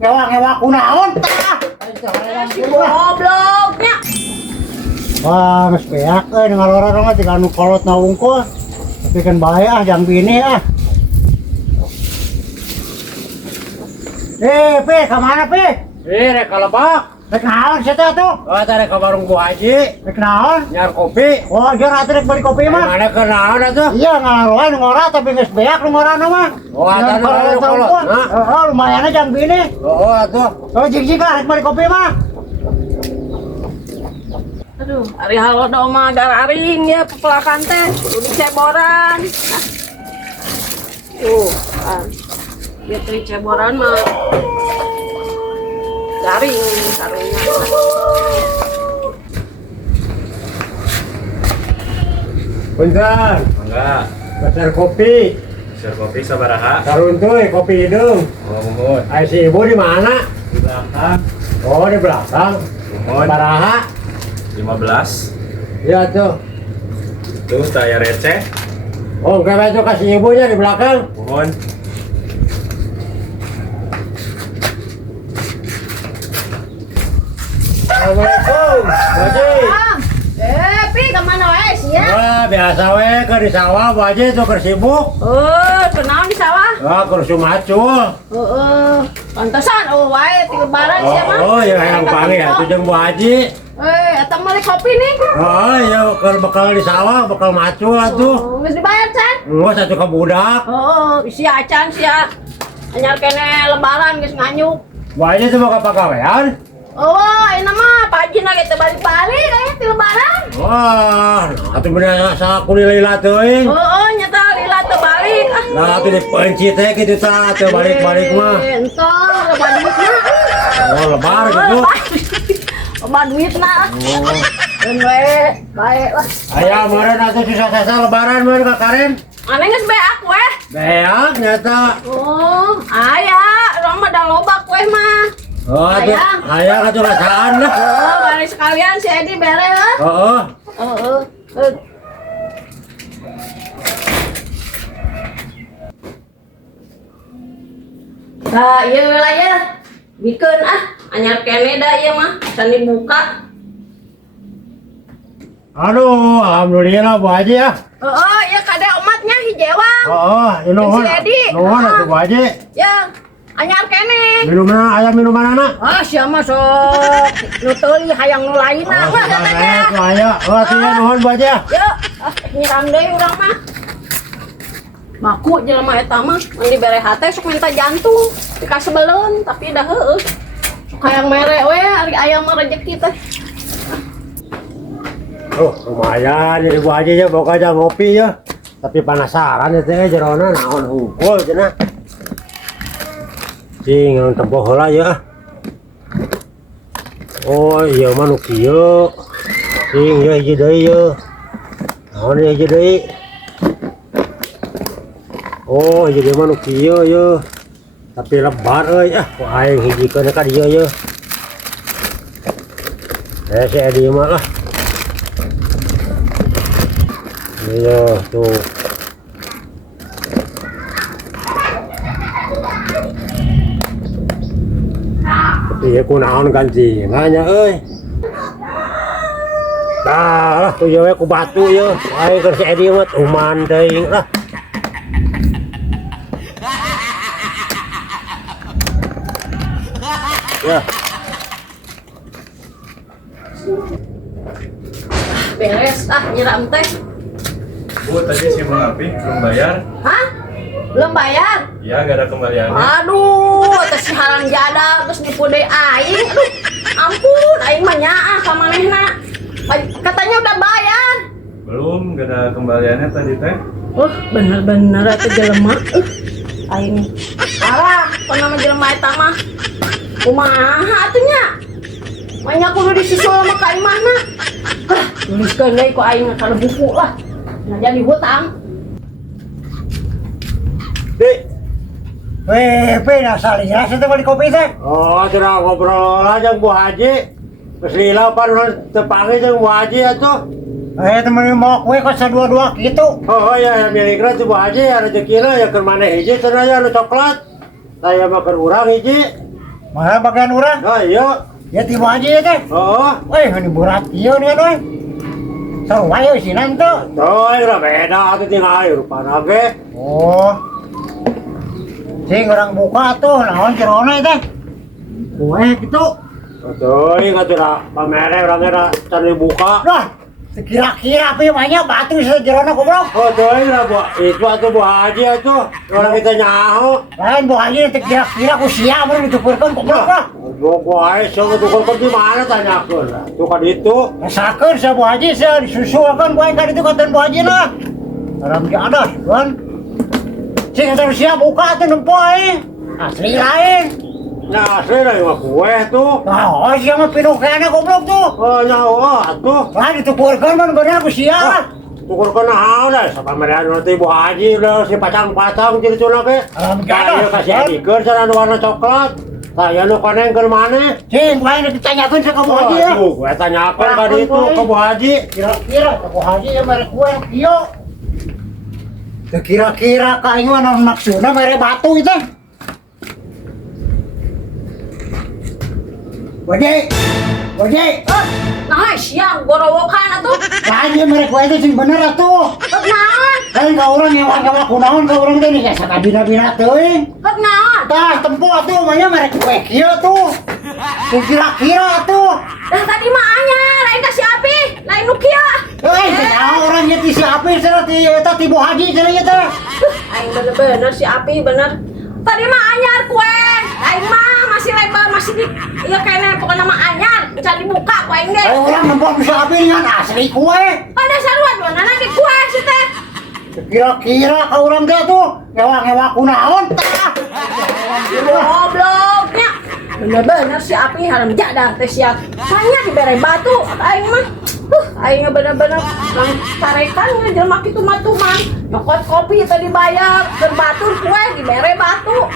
Ngewa-ngewa kunaon tah. Si gobloknya. Wah, geus beak euy ngalorot mah tinggal nu kolot na wungkul. Tapi kan bahaya jang bini Pe, kemana Pe? Rek kalebak. Rek naon sih tuh? Oh, tadi ke warung Bu Haji. Rek naon? Nyar kopi. Oh, jor atuh rek beli kopi mah. Mana ke naon atuh? Iya, ngalaroan ngora tapi geus beak nu ngorana mah. Oh, atuh nu Kalau kolot. Nah. oh, lumayan jang bini. Oh, atuh. Oh, jig-jig lah rek beli kopi mah. Aduh, hari halo dong mah gararing ya pepelakan teh, kudu diceboran. Kan. Biar diceboran mah garing karunya. Punten. Enggak. Pesan kopi. Share kopi sabaraha. Karun teuy kopi hidung. Oh, mohon. Ai si ibu di mana? Di belakang. Oh, di belakang. Mohon. Sabaraha? 15. Iya tuh. Itu saya receh. Oh, enggak itu kasih ibunya di belakang. Mohon. Assalamualaikum. Haji. Pi kemana wes ya? Wah, biasa we ke di sawah Bu Haji tuh keur sibuk. Kenal di sawah? Wah, keur sumacul. Pantesan wae ti lebaran siapa? Oh, ya yang panggil ya tuh jeung Bu Haji. Eta mah kopi nih. Oh, ya keur bakal di sawah, bakal macul atuh. Geus dibayar can? Enggak satu ke budak. Isi acan sia. Anyar kene lebaran geus nganyuk. Bu Haji tuh bakal pagawean. Ini mah Pak Haji na kita balik-balik aya ti lebaran. Wah, atuh bener asa kulilila teuing. Nyata lila teu balik. Nah, atuh dipenci teh kitu tah, teu balik-balik mah. Entar loba duitna. Oh, lebar gitu. Loba duitna. Dan we bae lah. Aya meureun atuh susah-susah lebaran meureun ka Karen. Aneh geus beak weh. Beak nyata. Aya, urang mah da loba kue mah. Oh, atuh aya atuh rasaan lah. Balik sekalian si Edi bere lah. Heeh. Nah, iya lah ya. Bikin anyar kene da ieu mah, can dibuka. Aduh, alhamdulillah Bu Haji ya. Ya kade omatnya hijewang. Ini nuhun. Si Edi. Nuhun atuh Bu Haji. Ya, anyar kene. Minuman aya minuman anak. Sia mah sok nu teuing hayang nu lainna mah katanya. Aya. Oh, atuh ya nuhun Bu Haji ya. Yuk, nyiram deui urang mah. Maku jelema eta mah mun dibere hate sok minta jantung, dikasebeleun tapi dah heueuh. Sok hayang mere we ari aya mah rezeki teh. Lumayan jadi Bu Haji ya boga aja ngopi ya. Tapi penasaran ya teh jerona naon hungkul cenah. Cing yang tempoh heula ya. Oh, iya mah nu kieu. Cing ya hiji deui ya. Naon ya hiji deui? Oh, jadi mah nu kieu ya. Tapi lebar euy ku aing hijikeun ka dieu ya. Si Edi mah lah. Iya tuh. Tapi ya kunaon ganti nanya euy. Lah tuh ya we ku batu ya. Aing keur si Edi mah tuman teuing lah. Ya. Beres nyiram teh. Bu, tadi si Bang Api belum bayar. Hah? Belum bayar? Ya, gak ada kembaliannya. Aduh, terus si halang jada terus nipu deui aing. Aduh, ampun, aing mah nyaah ka manehna. Katanya udah bayar. Belum, gak ada kembaliannya tadi teh. Bener-bener atuh jelema. Aing parah, pernah jelema eta mah. Kumaha atuh nya? Manya kudu disusul sama ka imahna. Tuliskeun deui ku aing kana buku lah. Nah jadi hutang. Pe, nasal ya, saya beli kopi teh. Oh, curang ngobrol aja Bu Haji. Geus lila pan teu panggil jeung Bu Haji atuh. Temen mau kue kok sadua-dua gitu. Oh ya, milikna tuh Bu Haji rezekina ya keur maneh hiji cenah ya anu coklat. Saya mah keur urang hiji. Mana bagian orang? Oh iya. Ya tiba aja ya teh. Oh. Weh, ini berat iya nih kan, seru aja sinan tuh. Tuh, udah beda tuh tinggal air rupanya ge. Oh, sing orang buka tuh, naon cerona teh. Kue gitu. Tuh, ingat udah pamere orangnya cari buka. Lah, kira-kira apa yang banyak batu sejerona goblok. Oh, tuh udah itu atuh Bu Haji atuh. Orang kita nyaho. Lain Bu Haji nanti kira-kira ku siap baru ditukurkan goblok lah. Goblok wae, so tuker di mana tanyakeun lah. Tuh kan itu. Rasakeun sa Bu Haji sa disusulkan kue kan itu kata Bu Haji lah. Orang di atas kan. Sing terus siap buka tuh nempoe. Asli lain. Nah, asli lah yang kue tuh. Nah, oh siapa pinukena goblok tuh. Oh, nyaho atuh. Lah ditukurkan kan bener ku siap. Tukur kan naon lah, sama mereka nanti Bu Haji udah si pacang-pacang jadi cuna ke. Saya kasih adikeun sana warna coklat. Saya nu koneng ke mana? Sing kue ini ditanyakan sa Bu Haji ya. Aduh, gue tanyakan kan itu ke Bu Haji. Kira-kira Bu Haji yang mere kue kieu. Kira-kira kayu anu maksudna mere batu itu. Wajib, wajib. Nah, siang gorowokan atuh. Lain dia mere kue itu sing bener atuh. Naon? Lain ka urang nyewa-nyewa kunaon ka urang teh nih kayak sakabina-bina teuing. Naon? Tah tempo atuh manya mere kue kieu tuh. Kira-kira atuh. Dah tadi mah anyar, lain kasih api, lain nu kieu. Tah orang nya ti siapa cenah ti eta ti Bu Haji cenah nya teh. Aing bener-bener si api bener. Tadi mah anyar kue. Aing mah masih lebar, masih di iya kayaknya pokoknya mah anyar. Bisa dibuka kue aing deh. Orang nempel bisa api dengan asli kue. Pada saruan mana lagi kue sih teh. Kira-kira ka urang teh tuh nyewa-nyewa kunaon tah. Gobloknya. Bener-bener si api haram jadah teh siap. Hanya dibere batu aing mah. Aing bener-bener tarekan jelema kitu mah tuman. Nyokot kopi tadi bayar, keur batur kue dibere batu.